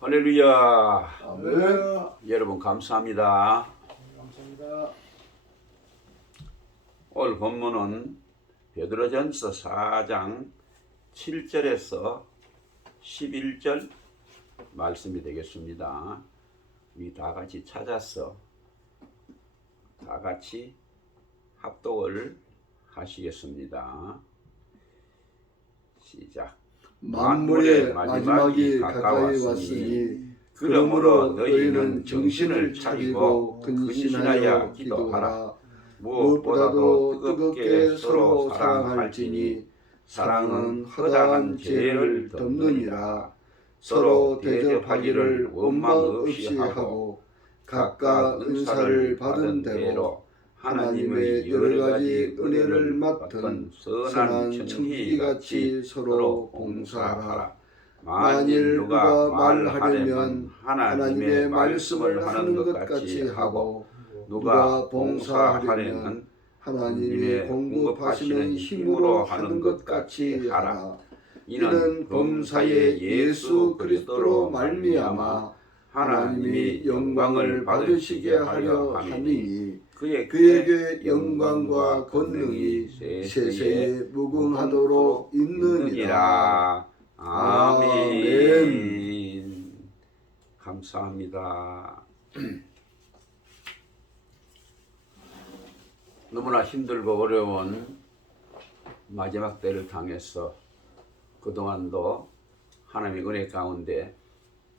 할렐루야. 아멘. 여러분 감사합니다. 감사합니다. 오늘 본문은 베드로전서 4장 7절에서 11절 말씀이 되겠습니다. 우리 다 같이 찾아서 다 같이 합독을 하시겠습니다. 시작. 만물의 마지막이 가까이 왔으니 그러므로 너희는 정신을 차리고 근신하여 기도하라. 무엇보다도 뜨겁게 서로 사랑할지니 사랑은 허다한 죄를 덮느니라. 서로 대접하기를 원망 없이 하고 각각 은사를 받은 대로 하나님의 여러 가지 은혜를 맡은 선한 청지기같이 서로 봉사하라. 만일 누가 말하려면 하나님의 말씀을 하는 것 같이 하고 누가 봉사하려면 하나님의 공급하시는 힘으로 하는 것 같이 하라. 이는 범사의 예수 그리스도로 말미암아 하나님이 영광을 받으시게 하려 함이니 그에게 영광과 권능이 세세에 무궁하도록 있느니라. 아멘. 감사합니다. 너무나 힘들고 어려운 마지막 때를 당해서 그동안도 하나님의 은혜 가운데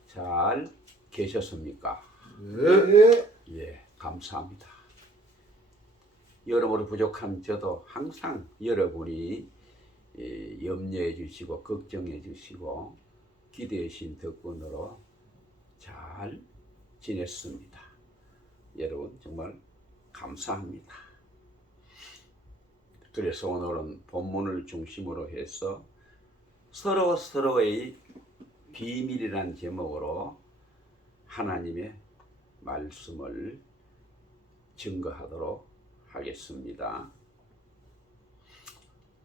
잘 계셨습니까? 네. 예, 감사합니다. 여러모로 부족한 저도 항상 여러분이 염려해 주시고 걱정해 주시고 기대해 주신 덕분으로 잘 지냈습니다. 여러분 정말 감사합니다. 그래서 오늘은 본문을 중심으로 해서 서로의 비밀이란 제목으로 하나님의 말씀을 증거하도록 하겠습니다.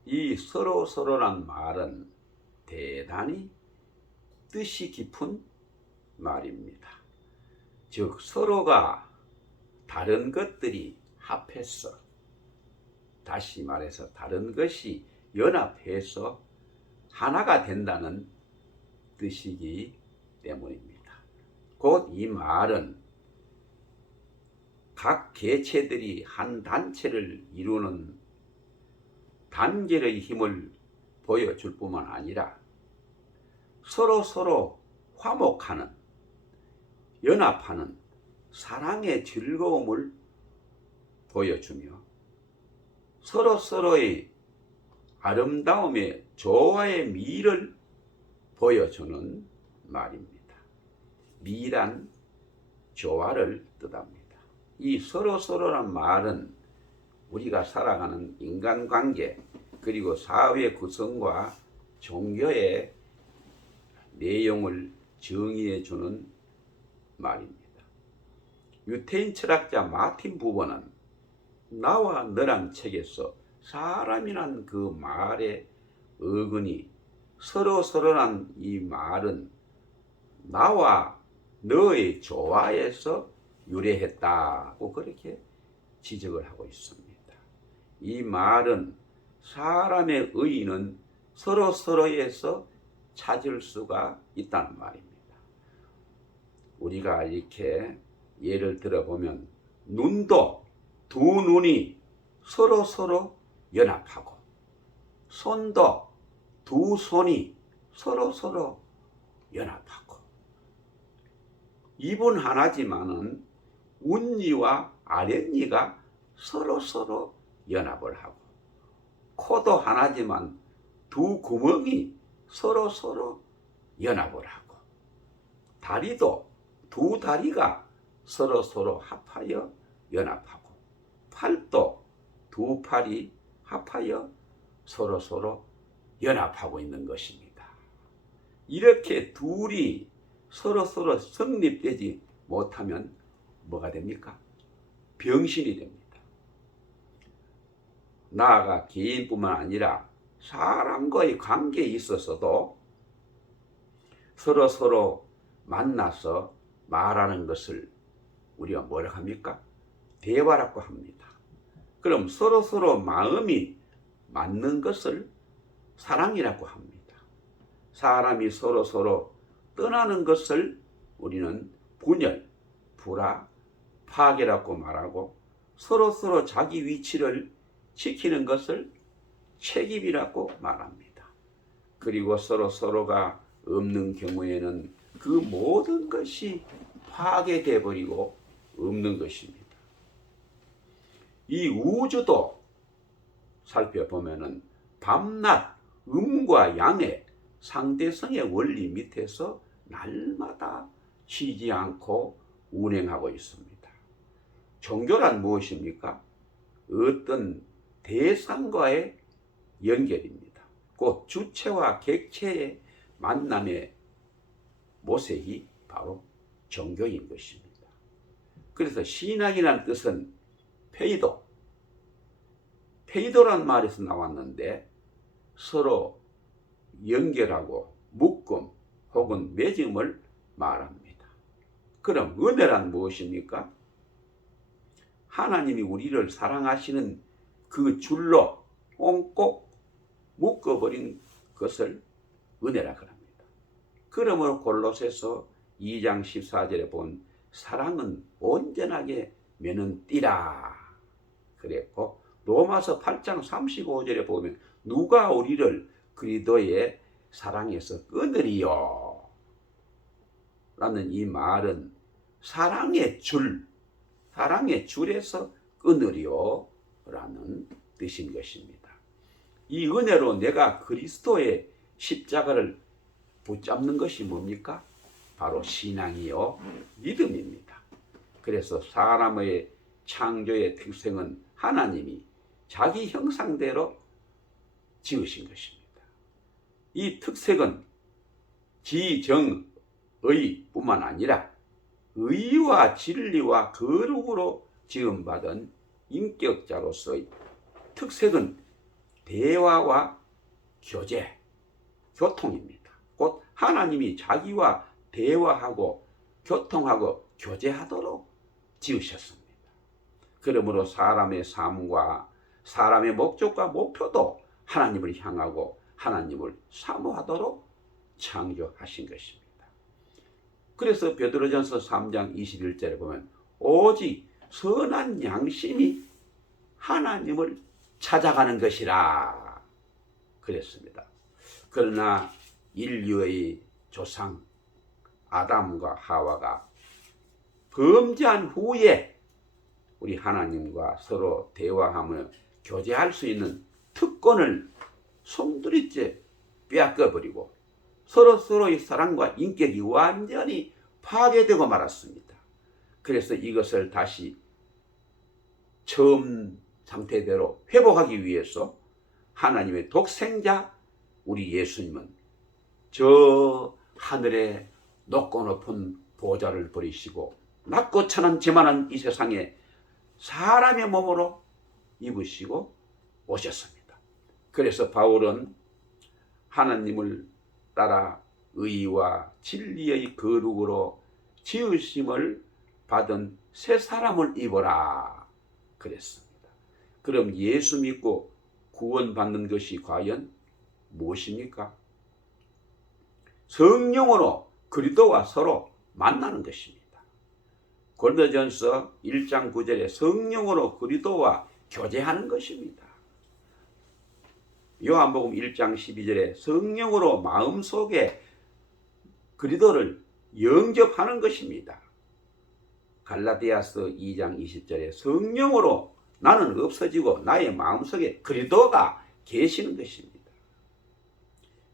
이 서로란 말은 대단히 뜻이 깊은 말입니다. 즉 서로가 다른 것들이 합해서, 다시 말해서 다른 것이 연합해서 하나가 된다는 뜻이기 때문입니다. 곧 이 말은 각 개체들이 한 단체를 이루는 단결의 힘을 보여줄 뿐만 아니라 서로 화목하는, 연합하는 사랑의 즐거움을 보여주며 서로의 아름다움의 조화의 미를 보여주는 말입니다. 미란 조화를 뜻합니다. 이 서로란 말은 우리가 살아가는 인간관계 그리고 사회 구성과 종교의 내용을 정의해 주는 말입니다. 유태인 철학자 마틴 부버는 나와 너란 책에서 사람이란 그 말의 어근이 서로란 이 말은 나와 너의 조화에서 유래했다고 그렇게 지적을 하고 있습니다. 이 말은 사람의 의의는 서로에서 찾을 수가 있다는 말입니다. 우리가 이렇게 예를 들어보면 눈도 두 눈이 서로 연합하고 손도 두 손이 서로 연합하고 입은 하나지만은 운니와 아랫니가 서로 연합을 하고 코도 하나지만 두 구멍이 서로 연합을 하고 다리도 두 다리가 서로 합하여 연합하고 팔도 두 팔이 합하여 서로 연합하고 있는 것입니다. 이렇게 둘이 서로 성립되지 못하면 뭐가 됩니까? 병신이 됩니다. 나아가 개인뿐만 아니라 사람과의 관계에 있어서도 서로 만나서 말하는 것을 우리가 뭐라고 합니까? 대화라고 합니다. 그럼 서로 마음이 맞는 것을 사랑이라고 합니다. 사람이 서로 떠나는 것을 우리는 분열, 불화, 파괴라고 말하고 서로 자기 위치를 지키는 것을 책임이라고 말합니다. 그리고 서로가 없는 경우에는 그 모든 것이 파괴돼 버리고 없는 것입니다. 이 우주도 살펴보면은 밤낮 음과 양의 상대성의 원리 밑에서 날마다 쉬지 않고 운행하고 있습니다. 종교란 무엇입니까? 어떤 대상과의 연결입니다. 곧 주체와 객체의 만남의 모색이 바로 종교인 것입니다. 그래서 신앙이라는 뜻은 페이도란 말에서 나왔는데 서로 연결하고 묶음 혹은 맺음을 말합니다. 그럼 은혜란 무엇입니까? 하나님이 우리를 사랑하시는 그 줄로 꽁꼭 묶어버린 것을 은혜라 그럽니다. 그러므로 골로새서 2장 14절에 본 사랑은 온전하게 매는 띠라 그랬고, 로마서 8장 35절에 보면 누가 우리를 그리스도의 사랑에서 끊으리요 라는 이 말은 사랑의 줄에서 끊으리요 라는 뜻인 것입니다. 이 은혜로 내가 그리스도의 십자가를 붙잡는 것이 뭡니까? 바로 신앙이요 믿음입니다. 그래서 사람의 창조의 특성은 하나님이 자기 형상대로 지으신 것입니다. 이 특색은 지정의 뿐만 아니라 의와 진리와 거룩으로 지음받은 인격자로서의 특색은 대화와 교통입니다. 곧 하나님이 자기와 대화하고 교통하고 교제하도록 지으셨습니다. 그러므로 사람의 삶과 사람의 목적과 목표도 하나님을 향하고 하나님을 사모하도록 창조하신 것입니다. 그래서 베드로전서 3장 21절에 보면 오직 선한 양심이 하나님을 찾아가는 것이라 그랬습니다. 그러나 인류의 조상 아담과 하와가 범죄한 후에 우리 하나님과 서로 대화하며 교제할 수 있는 특권을 송두리째 빼앗겨버리고 서로의 사랑과 인격이 완전히 파괴되고 말았습니다. 그래서 이것을 다시 처음 상태대로 회복하기 위해서 하나님의 독생자 우리 예수님은 저 하늘에 높고 높은 보좌를 버리시고 낮고 천한 지만한 이 세상에 사람의 몸으로 입으시고 오셨습니다. 그래서 바울은 하나님을 따라 의와 진리의 거룩으로 지으심을 받은 새 사람을 입어라 그랬습니다. 그럼 예수 믿고 구원받는 것이 과연 무엇입니까? 성령으로 그리스도와 서로 만나는 것입니다. 고린도전서 1장 9절에 성령으로 그리스도와 교제하는 것입니다. 요한복음 1장 12절에 성령으로 마음속에 그리스도를 영접하는 것입니다. 갈라디아서 2장 20절에 성령으로 나는 없어지고 나의 마음속에 그리스도가 계시는 것입니다.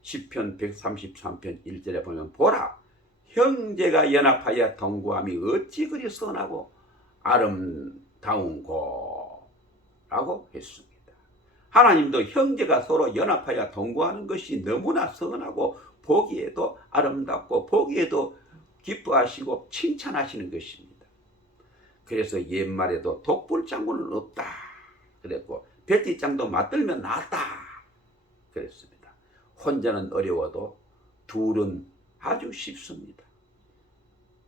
시편 133편 1절에 보면 보라 형제가 연합하여 동거함이 어찌 그리 선하고 아름다운고 라고 했습니다. 하나님도 형제가 서로 연합하여 동거하는 것이 너무나 선하고 보기에도 아름답고 보기에도 기뻐하시고 칭찬하시는 것입니다. 그래서 옛말에도 독불장군은 없다 그랬고 백지장도 맞들면 낫다 그랬습니다. 혼자는 어려워도 둘은 아주 쉽습니다.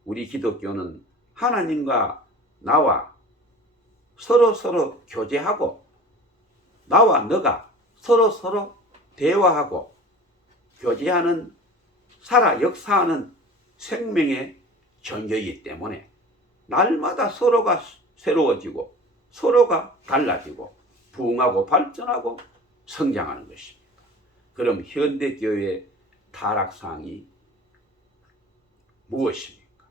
우리 기독교는 하나님과 나와 서로 교제하고 나와 너가 서로 대화하고 교제하는 살아 역사하는 생명의 존재이기 때문에 날마다 서로가 새로워지고 서로가 달라지고 부흥하고 발전하고 성장하는 것입니다. 그럼 현대교회의 타락상이 무엇입니까?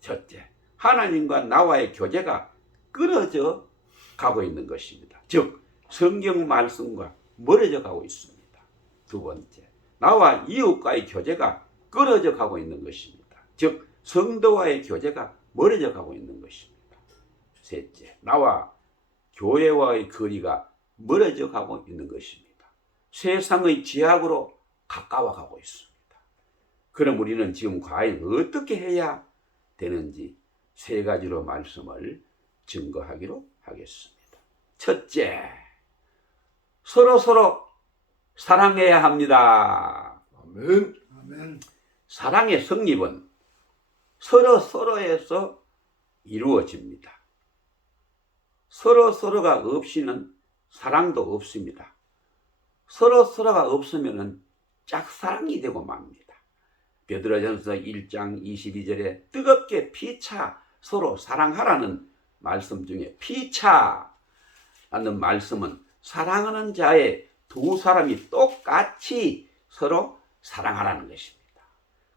첫째, 하나님과 나와의 교제가 끊어져 가고 있는 것입니다. 즉 성경 말씀과 멀어져 가고 있습니다. 두 번째, 나와 이웃과의 교제가 끊어져 가고 있는 것입니다. 즉 성도와의 교제가 멀어져 가고 있는 것입니다. 셋째, 나와 교회와의 거리가 멀어져 가고 있는 것입니다. 세상의 지향으로 가까워 가고 있습니다. 그럼 우리는 지금 과연 어떻게 해야 되는지 세 가지로 말씀을 증거하기로 하겠습니다. 첫째, 서로 사랑해야 합니다. 아멘. 아멘. 사랑의 성립은 서로에서 이루어집니다. 서로가 없이는 사랑도 없습니다. 서로가 없으면 짝사랑이 되고 맙니다. 베드로전서 1장 22절에 뜨겁게 피차 서로 사랑하라는 말씀 중에 피차라는 말씀은 사랑하는 자의 두 사람이 똑같이 서로 사랑하라는 것입니다.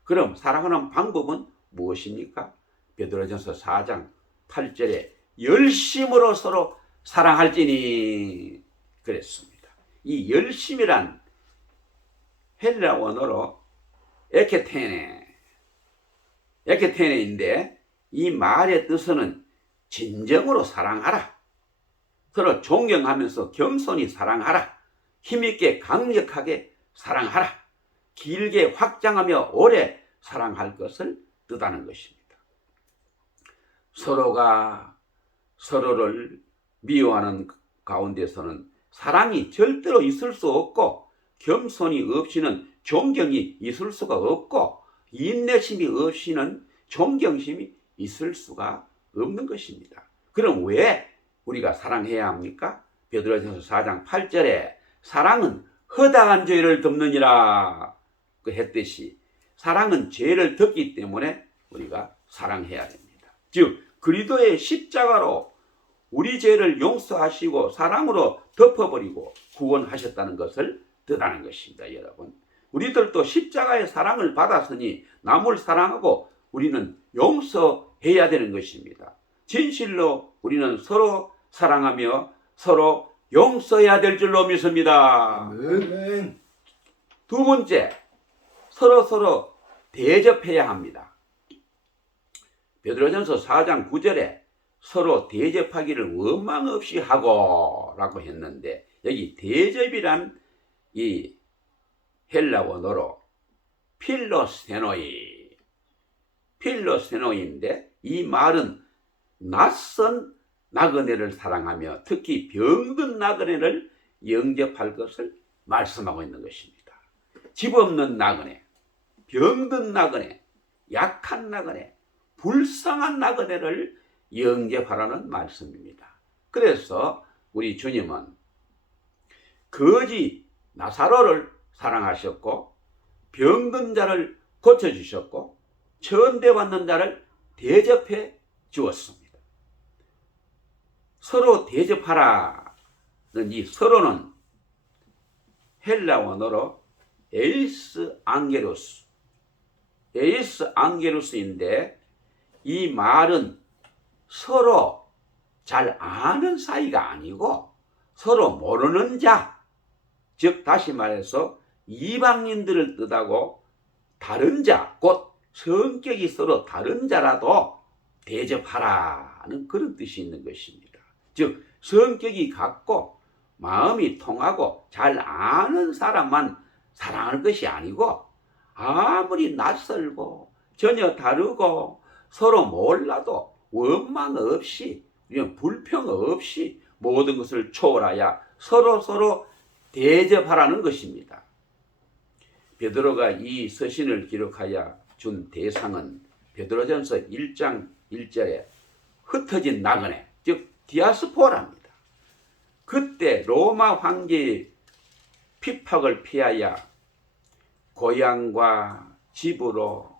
그럼 사랑하는 방법은 무엇입니까? 베드로전서 4장 8절에 열심으로 서로 사랑할지니 그랬습니다. 이 열심이란 헬라 원어로 에케테네인데 이 말의 뜻은 진정으로 사랑하라, 서로 존경하면서 겸손히 사랑하라, 힘있게 강력하게 사랑하라, 길게 확장하며 오래 사랑할 것을 뜻하는 것입니다. 서로가 서로를 미워하는 가운데서는 사랑이 절대로 있을 수 없고 겸손이 없이는 존경이 있을 수가 없고 인내심이 없이는 존경심이 있을 수가 없는 것입니다. 그럼 왜 우리가 사랑해야 합니까? 베드로전서 4장 8절에 사랑은 허다한 죄를 덮느니라 했듯이 사랑은 죄를 덮기 때문에 우리가 사랑해야 됩니다. 즉 그리스도의 십자가로 우리 죄를 용서하시고 사랑으로 덮어버리고 구원하셨다는 것을 뜻하는 것입니다. 여러분, 우리들도 십자가의 사랑을 받았으니 남을 사랑하고 우리는 용서해야 되는 것입니다. 진실로 우리는 서로 사랑하며 서로 용서해야 될 줄로 믿습니다. 아멘. 두 번째, 서로 대접해야 합니다. 베드로전서 4장 9절에 서로 대접하기를 원망 없이 하고 라고 했는데 여기 대접이란 이 헬라 원어로 필로세노이인데 이 말은 낯선 나그네를 사랑하며 특히 병든 나그네를 영접할 것을 말씀하고 있는 것입니다. 집 없는 나그네, 병든 나그네, 약한 나그네, 불쌍한 나그네를 영접하라는 말씀입니다. 그래서 우리 주님은 거지 나사로를 사랑하셨고 병든 자를 고쳐주셨고 천대받는 자를 대접해 주었습니다. 서로 대접하라는 이 서로는 헬라 원어로 에이스 앙게루스인데 이 말은 서로 잘 아는 사이가 아니고 서로 모르는 자, 즉 다시 말해서 이방인들을 뜻하고 다른 자, 곧 성격이 서로 다른 자라도 대접하라는 그런 뜻이 있는 것입니다. 즉 성격이 같고 마음이 통하고 잘 아는 사람만 사랑할 것이 아니고 아무리 낯설고 전혀 다르고 서로 몰라도 원망 없이 불평 없이 모든 것을 초월하여 서로 대접하라는 것입니다. 베드로가 이 서신을 기록하여 준 대상은 베드로전서 1장 1절에 흩어진 나그네, 즉 디아스포라입니다. 그때 로마 황제의 핍박을 피하여 고향과 집으로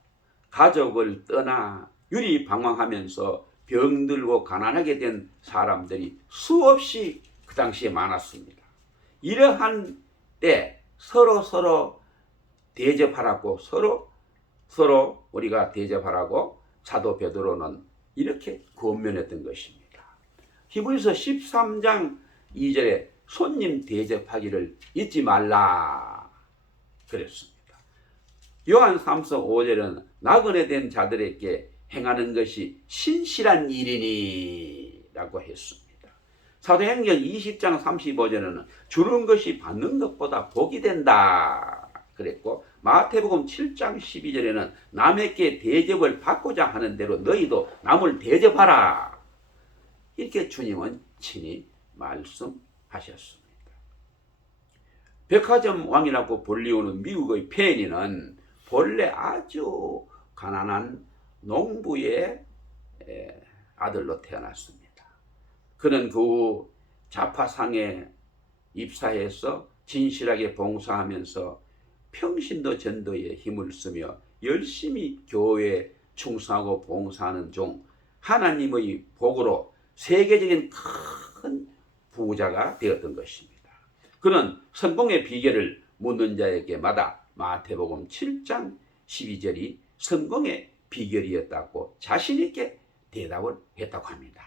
가족을 떠나 유리방황하면서 병들고 가난하게 된 사람들이 수없이 그 당시에 많았습니다. 이러한 때 서로 대접하라고 서로 우리가 대접하라고 사도 베드로는 이렇게 권면했던 것입니다. 히브리서 13장 2절에 손님 대접하기를 잊지 말라 그랬습니다. 요한 3서 5절은 나그네 된 자들에게 행하는 것이 신실한 일이니 라고 했습니다. 사도행전 20장 35절에는 주는 것이 받는 것보다 복이 된다 그랬고, 마태복음 7장 12절에는 남에게 대접을 받고자 하는 대로 너희도 남을 대접하라 이렇게 주님은 친히 말씀하셨습니다. 백화점 왕이라고 불리우는 미국의 페니는 본래 아주 가난한 농부의 아들로 태어났습니다. 그는 그 후 자파상에 입사해서 진실하게 봉사하면서 평신도 전도에 힘을 쓰며 열심히 교회에 충성하고 봉사하는 중 하나님의 복으로 세계적인 큰 부자가 되었던 것입니다. 그는 성공의 비결을 묻는 자에게마다 마태복음 7장 12절이 성공의 비결이었다고 자신 있게 대답을 했다고 합니다.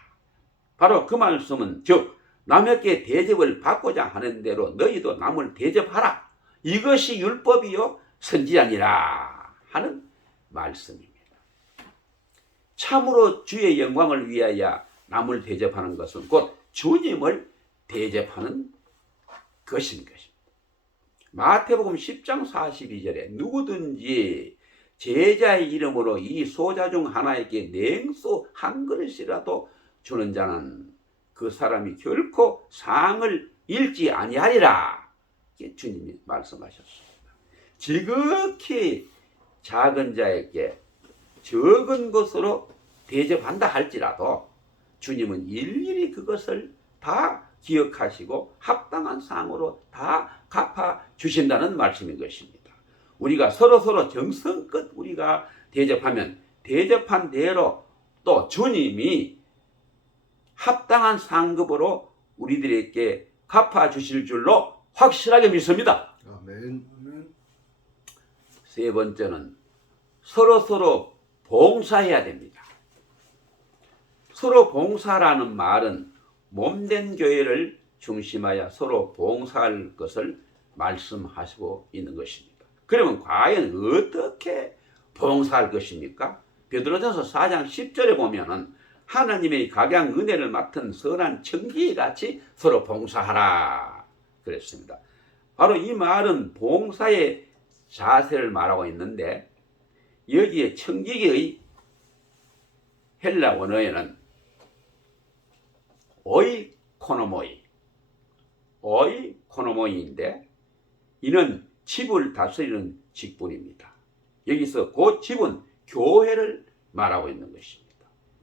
바로 그 말씀은 즉 남에게 대접을 받고자 하는 대로 너희도 남을 대접하라, 이것이 율법이요 선지자니라 하는 말씀입니다. 참으로 주의 영광을 위하여 남을 대접하는 것은 곧 주님을 대접하는 것인 것입니다. 마태복음 10장 42절에 누구든지 제자의 이름으로 이 소자 중 하나에게 냉수 한 그릇이라도 주는 자는 그 사람이 결코 상을 잃지 아니하리라. 주님이 말씀하셨습니다. 지극히 작은 자에게 적은 것으로 대접한다 할지라도 주님은 일일이 그것을 다 기억하시고 합당한 상으로 다 갚아 주신다는 말씀인 것입니다. 우리가 서로 정성껏 우리가 대접하면 대접한 대로 또 주님이 합당한 상급으로 우리들에게 갚아 주실 줄로 확실하게 믿습니다. 아멘. 세 번째는 서로 봉사해야 됩니다. 서로 봉사라는 말은 몸된 교회를 중심하여 서로 봉사할 것을 말씀하시고 있는 것입니다. 그러면 과연 어떻게 봉사할 것입니까? 베드로전서 4장 10절에 보면은 하나님의 각양 은혜를 맡은 선한 청지기 같이 서로 봉사하라 그랬습니다. 바로 이 말은 봉사의 자세를 말하고 있는데, 여기에 청지기의 헬라 원어에는 오이코노모이인데 이는 집을 다스리는 직분입니다. 여기서 그 집은 교회를 말하고 있는 것입니다.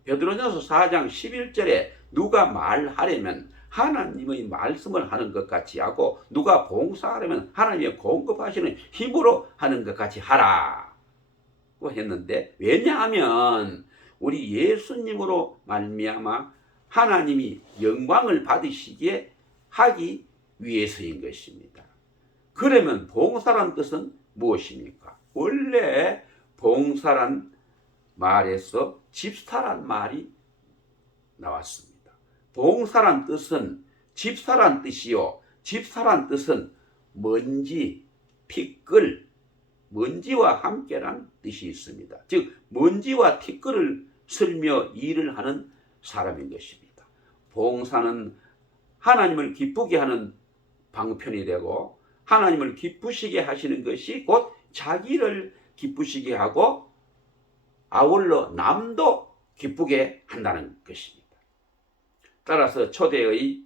베드로전서 4장 11절에 누가 말하려면 하나님의 말씀을 하는 것 같이 하고 누가 봉사하려면 하나님의 공급하시는 힘으로 하는 것 같이 하라고 했는데, 왜냐하면 우리 예수님으로 말미암아 하나님이 영광을 받으시기에 하기 위해서인 것입니다. 그러면 봉사란 뜻은 무엇입니까? 원래 봉사란 말에서 집사란 말이 나왔습니다. 봉사란 뜻은 집사란 뜻이요, 집사란 뜻은 먼지, 티끌, 먼지와 함께란 뜻이 있습니다. 즉 먼지와 티끌을 쓸며 일을 하는 사람인 것입니다. 봉사는 하나님을 기쁘게 하는 방편이 되고 하나님을 기쁘시게 하시는 것이 곧 자기를 기쁘시게 하고 아울러 남도 기쁘게 한다는 것입니다. 따라서 초대의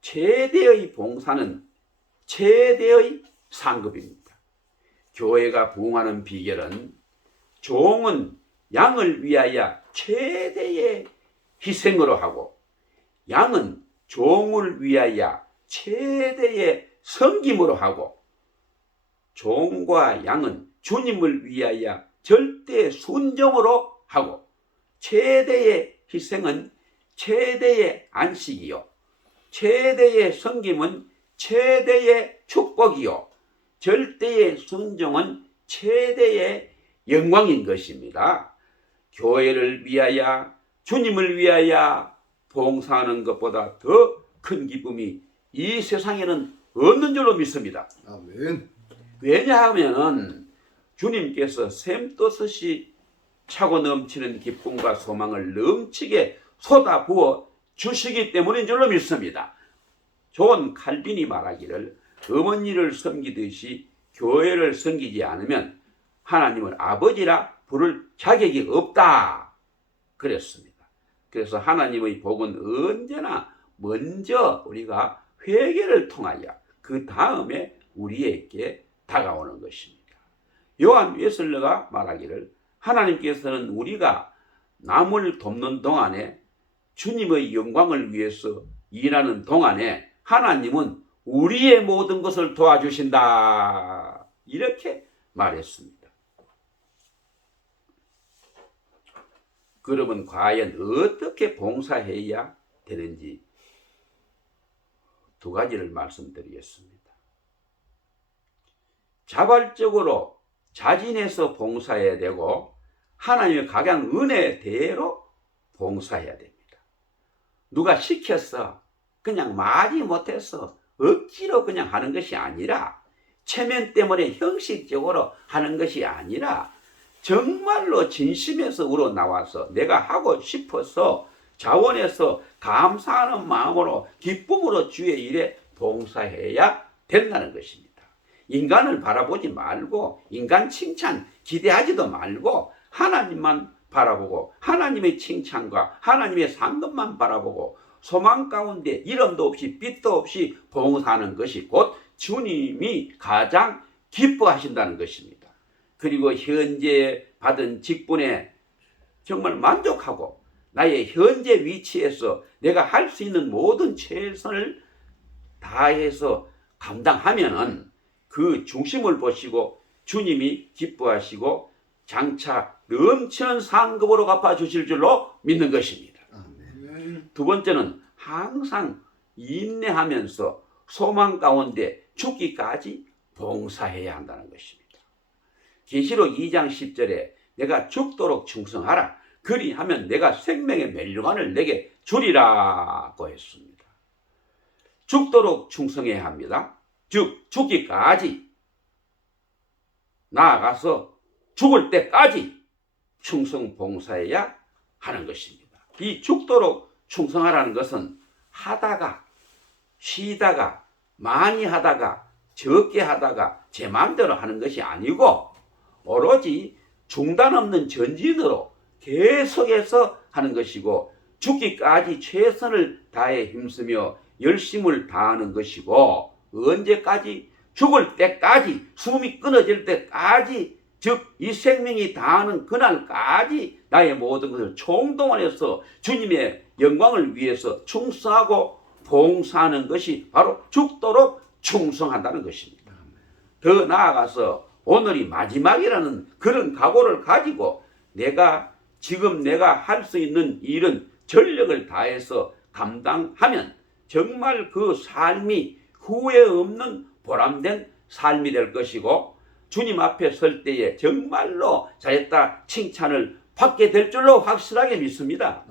최대의 봉사는 최대의 상급입니다. 교회가 부흥하는 비결은 종은 양을 위하여 최대의 희생으로 하고 양은 종을 위하여 최대의 섬김으로 하고 종과 양은 주님을 위하여 절대 순종으로 하고 최대의 희생은 최대의 안식이요 최대의 섬김은 최대의 축복이요 절대의 순종은 최대의 영광인 것입니다. 교회를 위하여 주님을 위하여 봉사하는 것보다 더 큰 기쁨이 이 세상에는 없는 줄로 믿습니다. 아멘. 왜냐하면 주님께서 샘떠듯이 차고 넘치는 기쁨과 소망을 넘치게 쏟아부어 주시기 때문인 줄로 믿습니다. 존 칼빈이 말하기를 어머니를 섬기듯이 교회를 섬기지 않으면 하나님을 아버지라 부를 자격이 없다 그랬습니다. 그래서 하나님의 복은 언제나 먼저 우리가 회개를 통하여 그 다음에 우리에게 다가오는 것입니다. 요한 웨슬러가 말하기를 하나님께서는 우리가 남을 돕는 동안에 주님의 영광을 위해서 일하는 동안에 하나님은 우리의 모든 것을 도와주신다 이렇게 말했습니다. 그러면 과연 어떻게 봉사해야 되는지 두 가지를 말씀드리겠습니다. 자발적으로 자진해서 봉사해야 되고 하나님의 각양 은혜대로 봉사해야 됩니다. 누가 시켰어 그냥 마지 못해서 억지로 그냥 하는 것이 아니라 체면 때문에 형식적으로 하는 것이 아니라 정말로 진심에서 우러나와서 내가 하고 싶어서 자원해서 감사하는 마음으로 기쁨으로 주의 일에 봉사해야 된다는 것입니다. 인간을 바라보지 말고 인간 칭찬 기대하지도 말고 하나님만 바라보고 하나님의 칭찬과 하나님의 상급만 바라보고 소망 가운데 이름도 없이 빛도 없이 봉사하는 것이 곧 주님이 가장 기뻐하신다는 것입니다. 그리고 현재 받은 직분에 정말 만족하고 나의 현재 위치에서 내가 할 수 있는 모든 최선을 다해서 감당하면은 그 중심을 보시고 주님이 기뻐하시고 장차 넘치는 상급으로 갚아주실 줄로 믿는 것입니다. 아멘. 두 번째는 항상 인내하면서 소망 가운데 죽기까지 봉사해야 한다는 것입니다. 계시록 2장 10절에 내가 죽도록 충성하라 그리하면 내가 생명의 멸류관을 내게 주리라고 했습니다. 죽도록 충성해야 합니다. 즉 죽기까지 나아가서 죽을 때까지 충성 봉사해야 하는 것입니다. 이 죽도록 충성하라는 것은 하다가 쉬다가 많이 하다가 적게 하다가 제 마음대로 하는 것이 아니고 오로지 중단 없는 전진으로 계속해서 하는 것이고 죽기까지 최선을 다해 힘쓰며 열심을 다하는 것이고 언제까지 죽을 때까지 숨이 끊어질 때까지 즉 이 생명이 다하는 그날까지 나의 모든 것을 총동원해서 주님의 영광을 위해서 충성하고 봉사하는 것이 바로 죽도록 충성한다는 것입니다. 더 나아가서 오늘이 마지막이라는 그런 각오를 가지고 지금 내가 할 수 있는 일은 전력을 다해서 감당하면 정말 그 삶이 후회 없는 보람된 삶이 될 것이고 주님 앞에 설 때에 정말로 잘했다 칭찬을 받게 될 줄로 확실하게 믿습니다.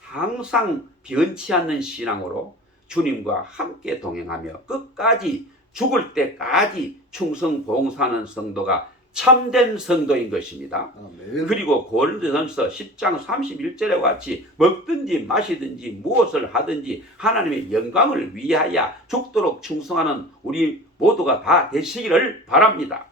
항상 변치 않는 신앙으로 주님과 함께 동행하며 끝까지 죽을 때까지 충성 봉사하는 성도가 참된 성도인 것입니다. 아멘. 그리고 고린도전서 10장 31절에 같이 먹든지 마시든지 무엇을 하든지 하나님의 영광을 위하여 죽도록 충성하는 우리 모두가 다 되시기를 바랍니다.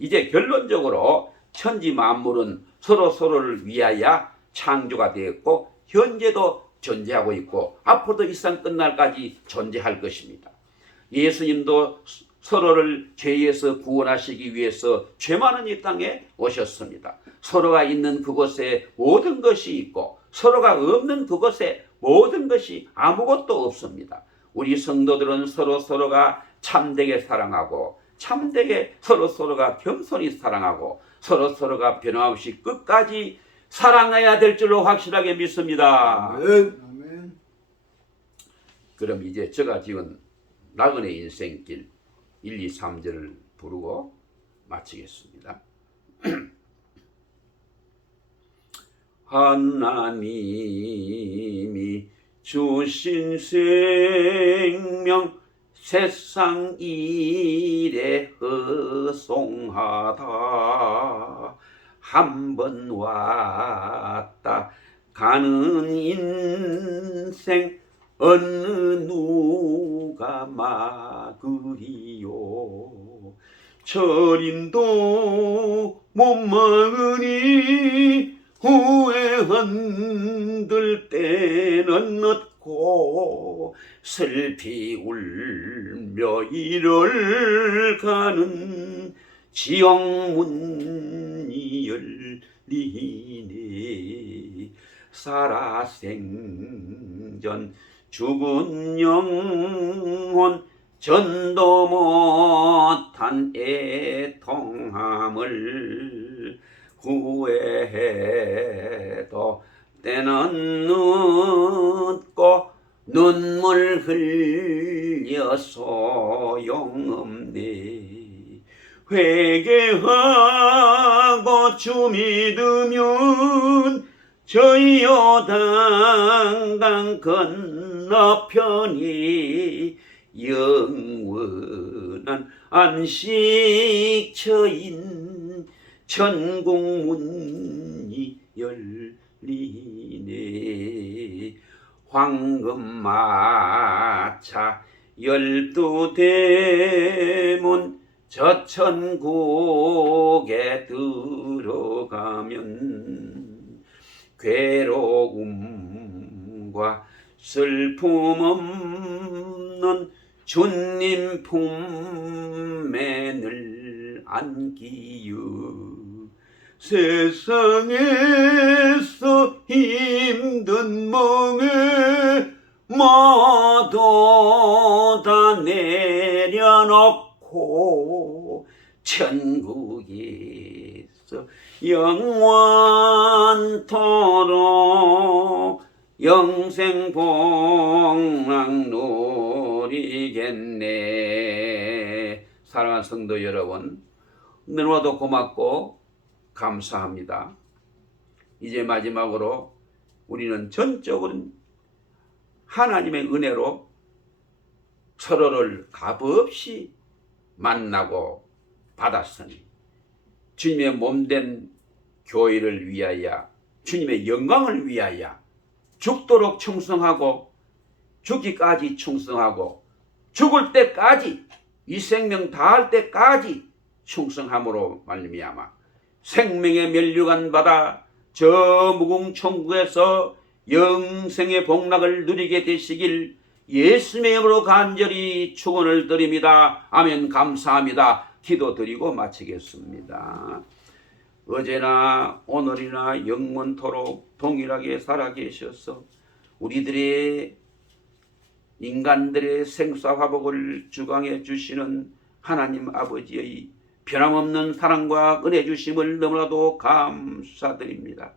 이제 결론적으로 천지 만물은 서로를 위하여 창조가 되었고 현재도 존재하고 있고 앞으로도 이 세상 끝날까지 존재할 것입니다. 예수님도 서로를 죄에서 구원하시기 위해서 죄 많은 이 땅에 오셨습니다. 서로가 있는 그곳에 모든 것이 있고 서로가 없는 그곳에 모든 것이 아무것도 없습니다. 우리 성도들은 서로가 참되게 사랑하고 참되게 서로가 겸손히 사랑하고 서로가 변함없이 끝까지 사랑해야 될 줄로 확실하게 믿습니다. 아멘. 그럼 이제 제가 지은 나그네 인생길 1, 2, 3절을 부르고 마치겠습니다. 하나님이 주신 생명 세상 일에 허송하다. 한 번 왔다 가는 인생 어느 누가 막으리요. 절인도 못 막으니 후회 흔들 때는 없고 슬피 울며 이를 가는 지옥문이 열리네. 살아생전 죽은 영혼 전도 못한 애통함을 후회해도 때는 늦고 눈물 흘려 소용없네. 회개하고 주 믿으면 저희 요단강 건너편이 영원한 안식처인 천국문이 열리네. 황금마차 12대문 저 천국에 들어가면 괴로움과 슬픔 없는 주님 품에 늘 안기유. 세상에서 힘든 멍에 모두 다 내려놓고 천국에서 영원토록 영생복락 누리겠네. 사랑하는 성도 여러분, 너무나도 고맙고 감사합니다. 이제 마지막으로 우리는 전적으로 하나님의 은혜로 서로를 값없이 만나고 받았으니 주님의 몸된 교회를 위하여 주님의 영광을 위하여 죽도록 충성하고 죽기까지 충성하고 죽을 때까지 이 생명 다할 때까지 충성함으로 말미암아 생명의 면류관 받아 저 무궁천국에서 영생의 복락을 누리게 되시길 예수님의 이름으로 간절히 축원을 드립니다. 아멘. 감사합니다. 기도드리고 마치겠습니다. 어제나 오늘이나 영원토록 동일하게 살아계셔서 우리들의 인간들의 생사화복을 주관해 주시는 하나님 아버지의 변함없는 사랑과 은혜 주심을 너무나도 감사드립니다.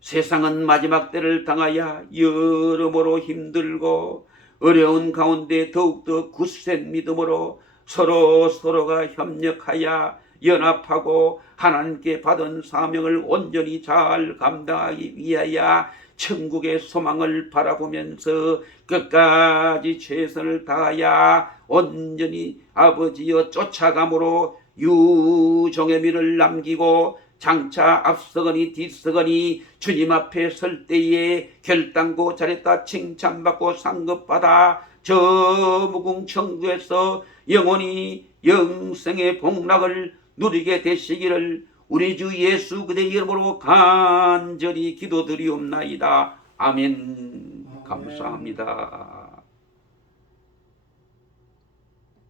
세상은 마지막 때를 당하여 여러모로 힘들고 어려운 가운데 더욱더 굳센 믿음으로 서로가 협력하여 연합하고 하나님께 받은 사명을 온전히 잘 감당하기 위하여 천국의 소망을 바라보면서 끝까지 최선을 다하여 온전히 아버지여 쫓아감으로 유종의 미를 남기고 장차 앞서거니 뒤서거니 주님 앞에 설 때에 결단고 잘했다 칭찬받고 상급받아 저 무궁천국에서 영원히 영생의 복락을 누리게 되시기를 우리 주 예수 그대의 이름으로 간절히 기도드리옵나이다. 아멘. 감사합니다.